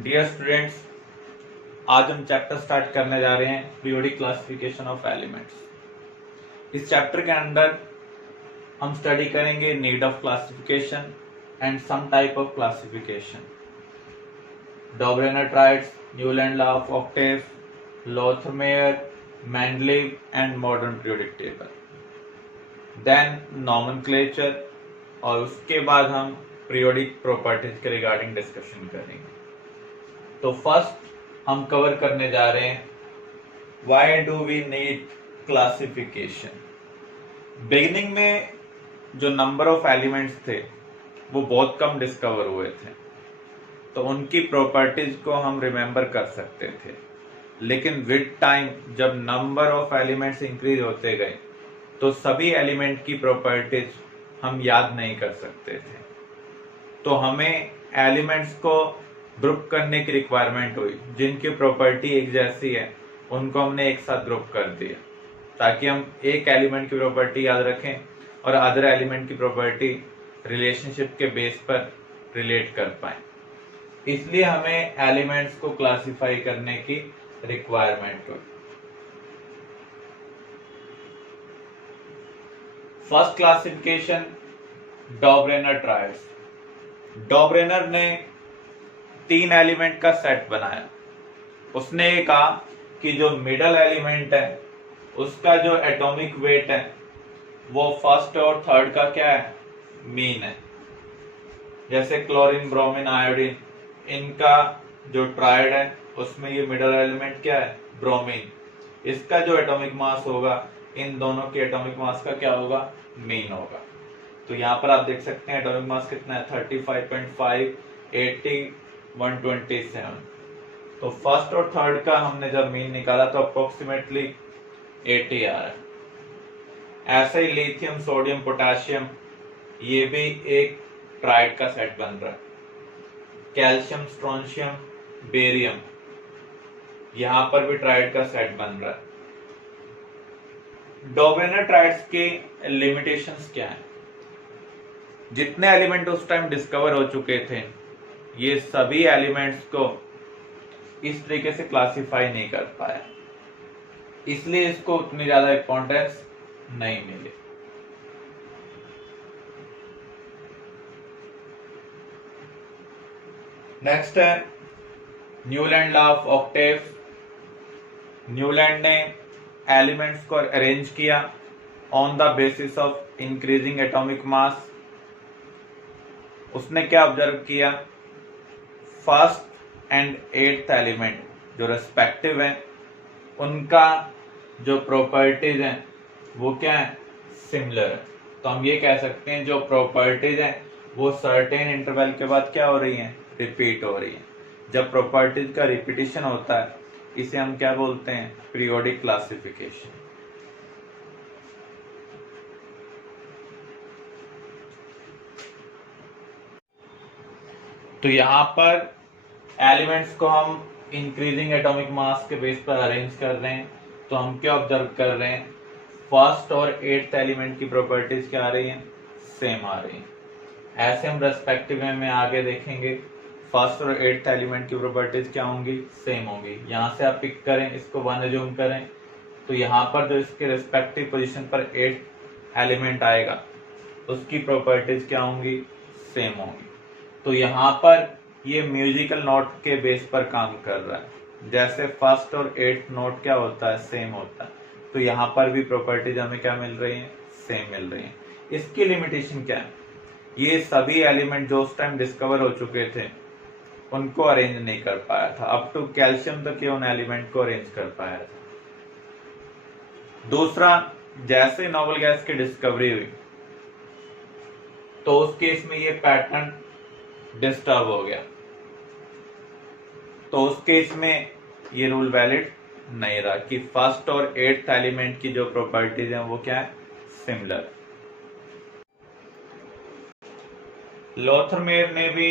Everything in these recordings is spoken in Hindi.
डियर स्टूडेंट्स, आज हम चैप्टर स्टार्ट करने जा रहे हैं पीरियोडिक क्लासिफिकेशन ऑफ एलिमेंट्स। इस चैप्टर के अंदर हम स्टडी करेंगे need of classification and some type of classification, Dobereiner triads, Newland law of octave, Lothar Meyer, Mendeleev and modern periodic table, then nomenclature, और उसके बाद हम पीरियोडिक प्रॉपर्टीज के रिगार्डिंग डिस्कशन करेंगे। तो फर्स्ट हम कवर करने जा रहे हैं why do we need classification. Beginning में जो नंबर ऑफ एलिमेंट्स थे वो बहुत कम डिस्कवर हुए थे, तो उनकी प्रॉपर्टीज को हम रिमेंबर कर सकते थे, लेकिन विद टाइम जब नंबर ऑफ एलिमेंट्स इंक्रीज होते गए तो सभी एलिमेंट की प्रॉपर्टीज हम याद नहीं कर सकते थे। तो हमें एलिमेंट्स को ग्रुप करने की रिक्वायरमेंट हुई, जिनकी प्रॉपर्टी एक जैसी है उनको हमने एक साथ ग्रुप कर दिया ताकि हम एक एलिमेंट की प्रॉपर्टी याद रखें और अदर एलिमेंट की प्रॉपर्टी रिलेशनशिप के बेस पर रिलेट कर पाए। इसलिए हमें एलिमेंट्स को क्लासिफाई करने की रिक्वायरमेंट हुई। First classification, Dobereiner triads. Dobereiner ने 3 एलिमेंट का सेट बनाया। उसने ये कहा कि जो मिडल एलिमेंट है उसका जो एटॉमिक वेट है वो फर्स्ट और थर्ड का क्या है, मीन है। जैसे क्लोरीन, ब्रोमीन, आयोडीन, इनका जो ट्रायड है उसमें ये मिडल एलिमेंट क्या है, ब्रोमीन। इसका जो एटॉमिक मास होगा इन दोनों के एटॉमिक मास का क्या होगा, मीन होगा। तो यहाँ पर आप देख सकते हैं एटॉमिक मास कितना है, 35.5, 80, 127। तो फर्स्ट और थर्ड का हमने जब मीन निकाला तो अप्रोक्सीमेटली 80 आ रहा है। ऐसे ही लिथियम, सोडियम, पोटेशियम, ये भी एक ट्राइड का सेट बन रहा है। कैल्शियम, स्ट्रोंशियम, बेरियम, यहां पर भी ट्राइड का सेट बन रहा है। डॉबरेनर ट्राइड्स की लिमिटेशंस क्या है? जितने एलिमेंट उस टाइम डिस्कवर हो चुके थे ये सभी एलिमेंट्स को इस तरीके से क्लासिफाई नहीं कर पाया, इसलिए इसको उतनी ज्यादा इंपॉर्टेंस नहीं मिली। नेक्स्ट है Newland law of octave. Newland ने एलिमेंट्स को अरेंज किया on the basis of increasing atomic mass. उसने क्या ऑब्जर्व किया, फर्स्ट एंड 8th एलिमेंट जो रेस्पेक्टिव है उनका जो प्रॉपर्टीज हैं वो क्या है, सिमिलर है। तो हम ये कह सकते हैं जो प्रॉपर्टीज हैं वो सर्टेन इंटरवल के बाद क्या हो रही हैं, रिपीट हो रही हैं। जब प्रॉपर्टीज का रिपीटिशन होता है इसे हम क्या बोलते हैं, पीरियोडिक क्लासिफिकेशन। तो यहाँ पर एलिमेंट्स को हम इंक्रीजिंग एटॉमिक मास के बेस पर अरेंज कर रहे हैं। तो हम क्या ऑब्जर्व कर रहे हैं, फर्स्ट और 8th एलिमेंट की प्रॉपर्टीज क्या आ रही हैं, सेम आ रही हैं। ऐसे हम रेस्पेक्टिव में आगे देखेंगे फर्स्ट और 8th एलिमेंट की प्रॉपर्टीज क्या होंगी, सेम होंगी। यहाँ से आप पिक करें, इसको 1 अज्यूम करें, तो यहाँ पर जो इसके रेस्पेक्टिव पोजीशन पर 8th एलिमेंट आएगा उसकी प्रॉपर्टीज क्या होंगी, सेम होंगी। तो यहाँ पर ये म्यूजिकल नोट के बेस पर काम कर रहा है। जैसे फर्स्ट और 8th नोट क्या होता है, सेम होता है, तो यहाँ पर भी प्रॉपर्टीज हमें क्या मिल रही हैं, सेम मिल रही हैं। इसकी लिमिटेशन क्या है, ये सभी एलिमेंट जो उस टाइम डिस्कवर हो चुके थे उनको अरेंज नहीं कर पाया था, अप टू कैल्शियम तक ये उन एलिमेंट को अरेंज कर पाया था। दूसरा, जैसे नोबल गैस की डिस्कवरी हुई तो उस केस में ये पैटर्न डिस्टर्ब हो गया, तो उस केस में ये रूल वैलिड नहीं रहा कि फर्स्ट और 8th एलिमेंट की जो प्रॉपर्टीज हैं वो क्या है, सिमिलर। लोथरमेयर ने भी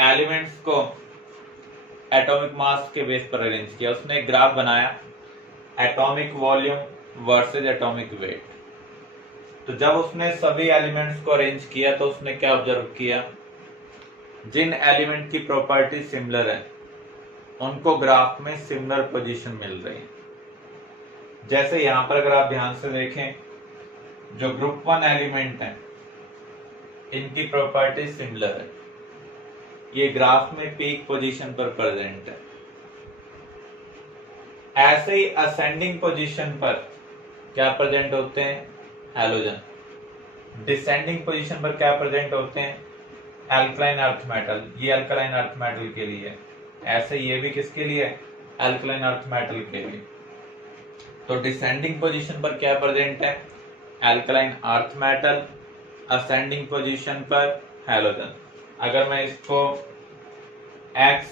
एलिमेंट्स को एटॉमिक मास के बेस पर अरेंज किया। उसने एक ग्राफ बनाया, atomic volume versus atomic weight. तो जब उसने सभी एलिमेंट्स को अरेंज किया तो उसने क्या ऑब्जर्व किया, जिन एलिमेंट की प्रॉपर्टी सिमिलर है उनको ग्राफ में सिमिलर पोजीशन मिल रही है। जैसे यहां पर अगर आप ध्यान से देखें, जो ग्रुप 1 एलिमेंट है इनकी प्रॉपर्टी सिमिलर है, ये ग्राफ में पीक पोजीशन पर प्रेजेंट है। ऐसे ही असेंडिंग पोजीशन पर क्या प्रेजेंट होते हैं, हैलोजन। डिसेंडिंग पोजीशन पर क्या प्रेजेंट होते हैं, एल्कलाइन अर्थ मेटल। ये अल्कलाइन अर्थ मेटल के लिए है, ऐसे ये भी किसके लिए है, एल्कलाइन अर्थ मेटल के लिए। तो डिसेंडिंग पोजीशन पर क्या प्रेजेंट है, alkaline earth metal. Ascending position पर हैलोजन। अगर मैं इसको x,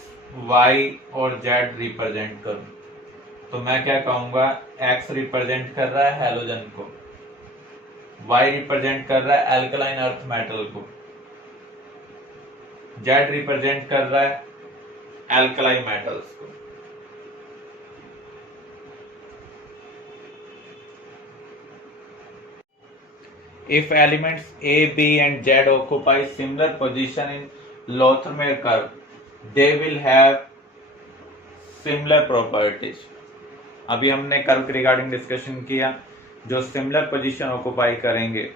y और z रिप्रेजेंट करूं तो मैं क्या कहूंगा, x रिप्रेजेंट कर रहा है हैलोजन को, y रिप्रेजेंट कर रहा है एल्कलाइन अर्थ मेटल को, z रिप्रेजेंट कर रहा है एल्कलाइन मेटल्स को। If elements A, B and Z occupy similar position in Lothar-Meyer curve, they will have similar properties. अभी हमने कर्व के रिगार्डिंग डिस्कशन किया, जो सिमिलर पोजीशन ऑक्युपाई करेंगे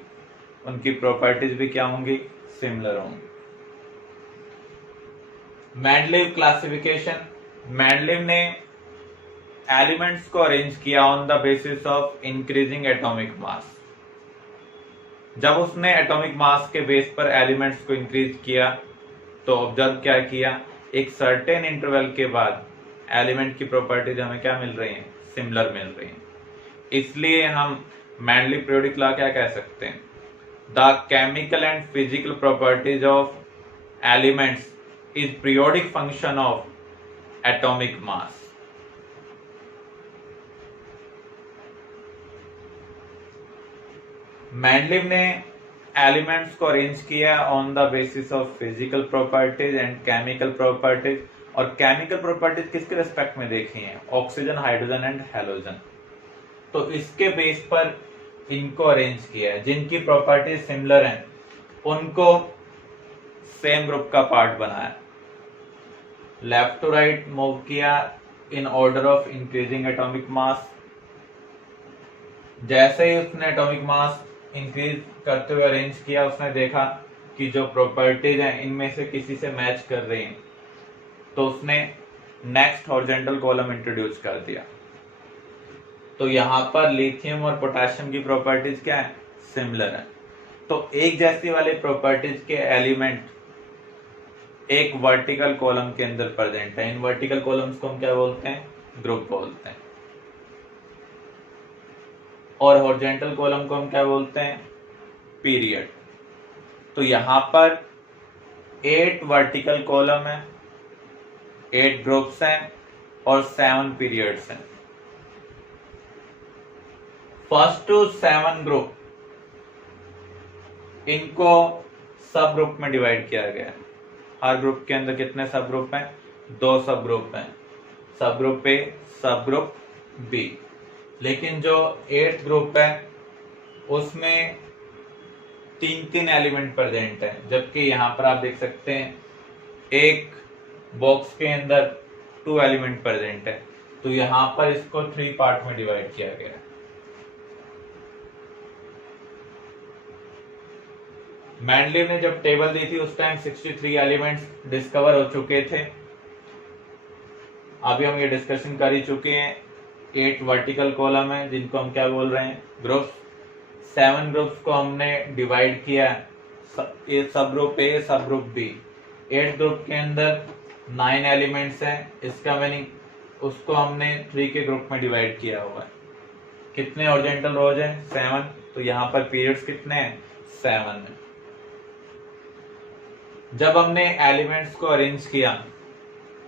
उनकी प्रॉपर्टीज भी क्या होंगी, सिमिलर होंगी। मेंडलीव क्लासिफिकेशन, मेंडलीव ने एलिमेंट्स को अरेंज किया on the basis of increasing atomic मास। जब उसने एटॉमिक मास के बेस पर एलिमेंट्स को इंक्रीज किया तो ऑब्जर्व क्या किया, एक सर्टेन इंटरवल के बाद एलिमेंट की प्रॉपर्टीज हमें क्या मिल रही हैं, सिमिलर मिल रही हैं। इसलिए हम मेंडलीव पीरियोडिक लॉ क्या कह सकते हैं, the chemical and physical properties of elements is periodic function of atomic mass. Mendeleev ने एलिमेंट्स को अरेंज किया on the basis of physical properties and chemical properties. और केमिकल प्रॉपर्टीज किसके रिस्पेक्ट में देखी हैं, ऑक्सीजन, हाइड्रोजन एंड हैलोजन। तो इसके बेस पर इनको अरेंज किया है, जिनकी प्रॉपर्टीज सिमिलर हैं उनको सेम ग्रुप का पार्ट बनाया, लेफ्ट टू राइट मूव किया in order of increasing atomic मास। जैसे ही उसने एटॉमिक मास इंक्रीज करते हुए अरेंज किया, उसने देखा कि जो प्रॉपर्टीज हैं इनमें से किसी से मैच कर रही हैं, तो उसने नेक्स्ट हॉरिजॉन्टल कॉलम इंट्रोड्यूस कर दिया। तो यहां पर लिथियम और पोटेशियम की प्रॉपर्टीज क्या है, सिमिलर है। तो एक जैसी वाले प्रॉपर्टीज के एलिमेंट एक वर्टिकल कॉलम के अंदर प्रेजेंट है। इन वर्टिकल कॉलम्स को हम क्या बोलते हैं, ग्रुप बोलते हैं। और हॉरिजॉन्टल कॉलम को हम क्या बोलते हैं, पीरियड। तो यहां पर 8 वर्टिकल कॉलम है, 8 ग्रुप्स हैं और 7 पीरियड्स हैं। फर्स्ट टू 7 ग्रुप, इनको सब ग्रुप में डिवाइड किया गया है। हर ग्रुप के अंदर कितने सब ग्रुप हैं, 2 सब ग्रुप हैं, सब ग्रुप ए, सब ग्रुप बी। लेकिन जो 8th ग्रुप है उसमें 3 एलिमेंट प्रेजेंट है, जबकि यहां पर आप देख सकते हैं एक बॉक्स के अंदर 2 एलिमेंट प्रेजेंट है। तो यहां पर इसको 3 पार्ट में डिवाइड किया गया है। मेंडलीव ने जब टेबल दी थी उस टाइम 63 एलिमेंट्स डिस्कवर हो चुके थे। अभी हम ये डिस्कशन कर ही चुके हैं। 8 वर्टिकल कॉलम है जिनको हम क्या बोल रहे हैं, ग्रुप्स। 7 ग्रुप्स को हमने डिवाइड किया, सब ग्रुप ए, सब ग्रुप बी। 8 ग्रुप के अंदर 9 एलिमेंट्स हैं, इसका मीनिंग उसको हमने 3 के ग्रुप में डिवाइड किया हुआ है। कितने हॉरिजॉन्टल रोज हैं, 7। तो यहाँ पर पीरियड्स कितने हैं, 7 है। जब हमने एलिमेंट्स को अरेंज किया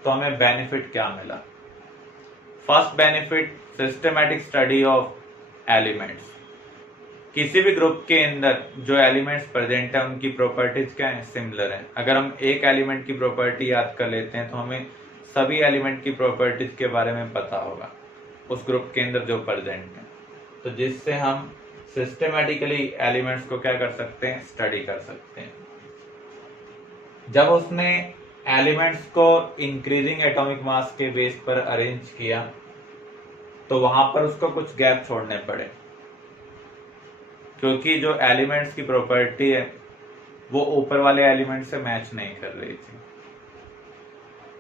तो हमें बेनिफिट क्या मिला। First benefit, systematic study of elements. किसी भी ग्रुप के अंदर जो एलिमेंट्स प्रेजेंट है उनकी प्रॉपर्टीज क्या है, सिमिलर है। अगर हम एक एलिमेंट की प्रॉपर्टी याद कर लेते हैं तो हमें सभी एलिमेंट की प्रॉपर्टीज के बारे में पता होगा उस ग्रुप के अंदर जो प्रेजेंट है, तो जिससे हम सिस्टमैटिकली एलिमेंट्स को क्या कर सकते हैं, स्टडी कर सकते हैं। जब उसने एलिमेंट्स को इंक्रीजिंग एटॉमिक मास के बेस पर अरेंज किया तो वहां पर उसको कुछ गैप छोड़ने पड़े, क्योंकि जो एलिमेंट्स की प्रॉपर्टी है वो ऊपर वाले एलिमेंट से मैच नहीं कर रही थी।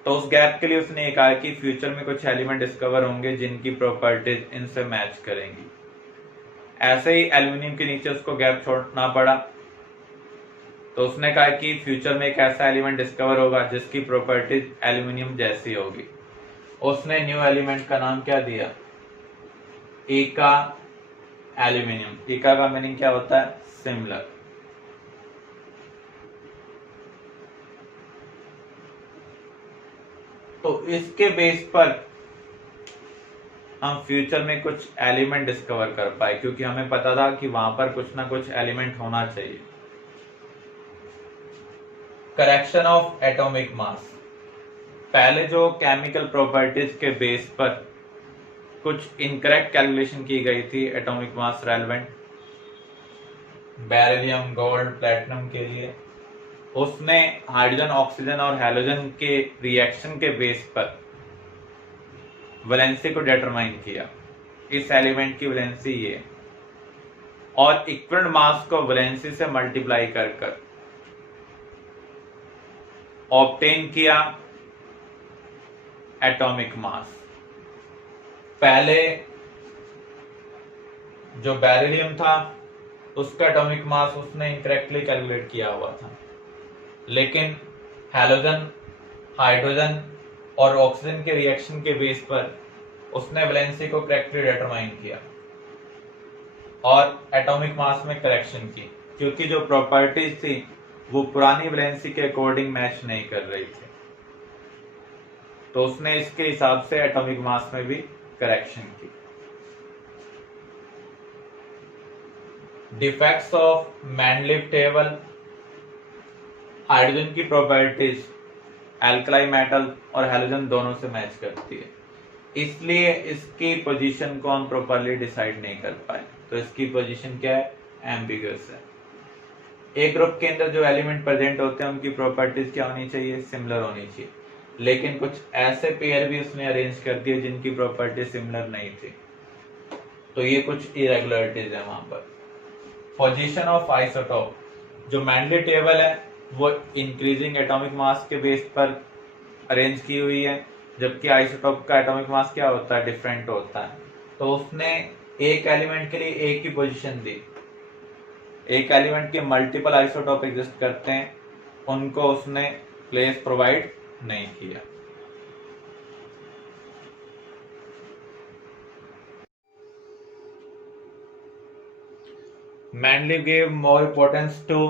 तो उस गैप के लिए उसने ये कहा कि फ्यूचर में कुछ एलिमेंट डिस्कवर होंगे जिनकी प्रॉपर्टीज इनसे मैच करेंगी। ऐसे ही एल्यूमिनियम के नीचे उसको गैप छोड़ना पड़ा, तो उसने कहा कि फ्यूचर में एक ऐसा एलिमेंट डिस्कवर होगा जिसकी प्रॉपर्टीज एल्यूमिनियम जैसी होगी। उसने न्यू एलिमेंट का नाम क्या दिया? इका एल्यूमिनियम। इका का मीनिंग क्या होता है? सिमिलर। तो इसके बेस पर हम फ्यूचर में कुछ एलिमेंट डिस्कवर कर पाए, क्योंकि हमें पता था कि वहां पर कुछ ना कुछ एलिमेंट होना चाहिए। Correction of atomic mass. पहले जो केमिकल प्रॉपर्टीज के बेस पर कुछ इनकरेक्ट कैलकुलेशन की गई थी atomic mass relevant beryllium, gold, platinum के लिए, उसने हाइड्रोजन, ऑक्सीजन और हैलोजन के रिएक्शन के बेस पर वैलेंसी को डिटरमाइन किया। इस एलिमेंट की वैलेंसी ये, और इक्विवेलेंट मास को वैलेंसी से मल्टीप्लाई कर कर ऑब्टेन किया एटॉमिक मास। पहले जो बेरिलियम था उसका एटॉमिक मास उसने इनकरेक्टली कैलकुलेट किया हुआ था, लेकिन हैलोजन, हाइड्रोजन और ऑक्सीजन के रिएक्शन के बेस पर उसने वैलेंसी को करेक्टली डिटरमाइन किया और एटॉमिक मास में करेक्शन की, क्योंकि जो प्रॉपर्टीज थी वो पुरानी वैलेंसी के अकॉर्डिंग मैच नहीं कर रही थी। तो उसने इसके हिसाब से एटॉमिक मास में भी करेक्शन की। Defects of Mendeleev table. Hydrogen की प्रॉपर्टीज एल्कलाई मेटल और हैलोजन दोनों से मैच करती है, इसलिए इसकी पोजीशन को हम प्रॉपरली डिसाइड नहीं कर पाए। तो इसकी पोजीशन क्या है? एम्बिगुअस है। एक ग्रुप के अंदर जो एलिमेंट प्रेजेंट होते हैं उनकी प्रॉपर्टीज क्या होनी चाहिए? सिमिलर होनी चाहिए, लेकिन कुछ ऐसे पेयर भी उसने अरेंज कर दिए जिनकी प्रॉपर्टी सिमिलर नहीं थी, तो ये कुछ इरेगुलरिटीज है वहां पर। Position of isotope. जो मैंडली टेबल है वो इंक्रीजिंग एटॉमिक मास के बेस पर अरेंज की हुई है, जबकि आइसोटोप का एटॉमिक मास क्या होता है? डिफरेंट होता है। तो उसने एक एलिमेंट के लिए एक ही पोजीशन दी। एक एलिमेंट के मल्टीपल आइसोटोप एग्जिस्ट करते हैं, उनको उसने प्लेस प्रोवाइड नहीं किया। Mendeleev gave more importance to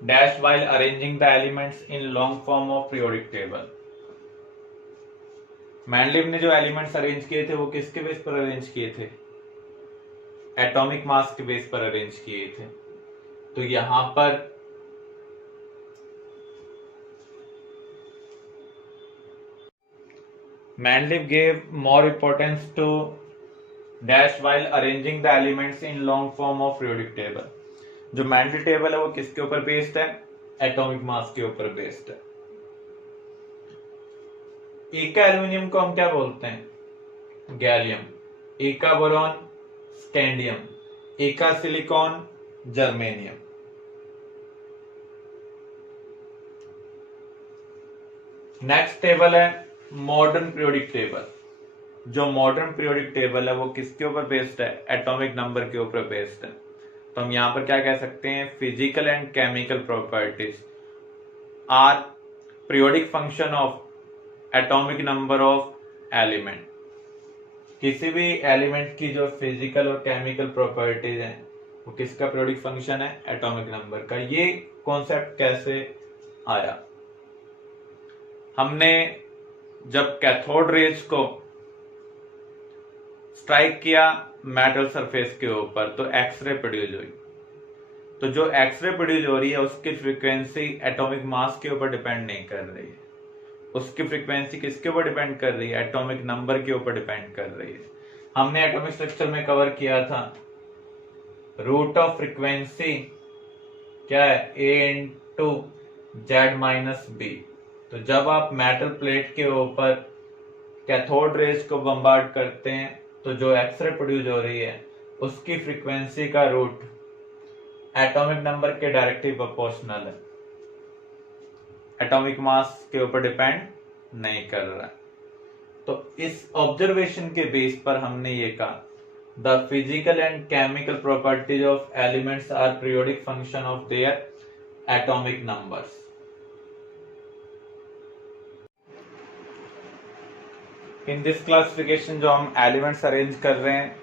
dash while arranging the elements in long form of periodic table. Mendeleev ने जो एलिमेंट्स अरेंज किए थे वो किसके बेस पर अरेंज किए थे? एटॉमिक मास के बेस पर अरेंज किए थे। तो यहां पर Mendeleev gave more importance to dash while arranging the elements in long form of periodic table. जो मैंडली टेबल है वो किसके ऊपर बेस्ड है? एटॉमिक मास के ऊपर बेस्ड है। एका एल्यूमिनियम को हम क्या बोलते हैं? गैलियम। एका बोरॉन स्कैंडियम। एका सिलिकॉन जर्मेनियम। नेक्स्ट टेबल है मॉडर्न पीरियोडिक टेबल। जो मॉडर्न पीरियोडिक टेबल है वो किसके ऊपर बेस्ड है? एटॉमिक नंबर के ऊपर बेस्ड है। तो हम यहां पर क्या कह सकते हैं? Physical and chemical properties are periodic function of atomic number of element. किसी भी एलिमेंट की जो फिजिकल और केमिकल प्रॉपर्टीज हैं वो किसका पीरियोडिक फंक्शन है? एटॉमिक नंबर का। ये कॉन्सेप्ट कैसे आया? हमने जब कैथोड रेज को स्ट्राइक किया मेटल सरफेस के ऊपर तो एक्सरे प्रोड्यूस हुई। तो जो एक्सरे प्रोड्यूस हो रही है उसकी फ्रीक्वेंसी एटॉमिक मास के ऊपर डिपेंड नहीं कर रही है, उसकी फ्रीक्वेंसी किसके ऊपर डिपेंड कर रही है? एटॉमिक नंबर के ऊपर डिपेंड कर रही है। हमने एटॉमिक स्ट्रक्चर में कवर किया था रूट ऑफ फ्रीक्वेंसी क्या है? A into Z minus B. तो जब आप मेटल प्लेट के ऊपर कैथोड रेज को बम्बार्ड करते हैं तो जो एक्सरे प्रोड्यूस हो रही है उसकी फ्रीक्वेंसी का रूट एटॉमिक नंबर के डायरेक्टली प्रोपोर्शनल है, एटॉमिक मास के ऊपर डिपेंड नहीं कर रहा है। तो इस ऑब्जर्वेशन के बेस पर हमने ये कहा the physical and chemical properties of elements are periodic function of their atomic numbers. In this classification जो हम एलिमेंट्स अरेंज कर रहे हैं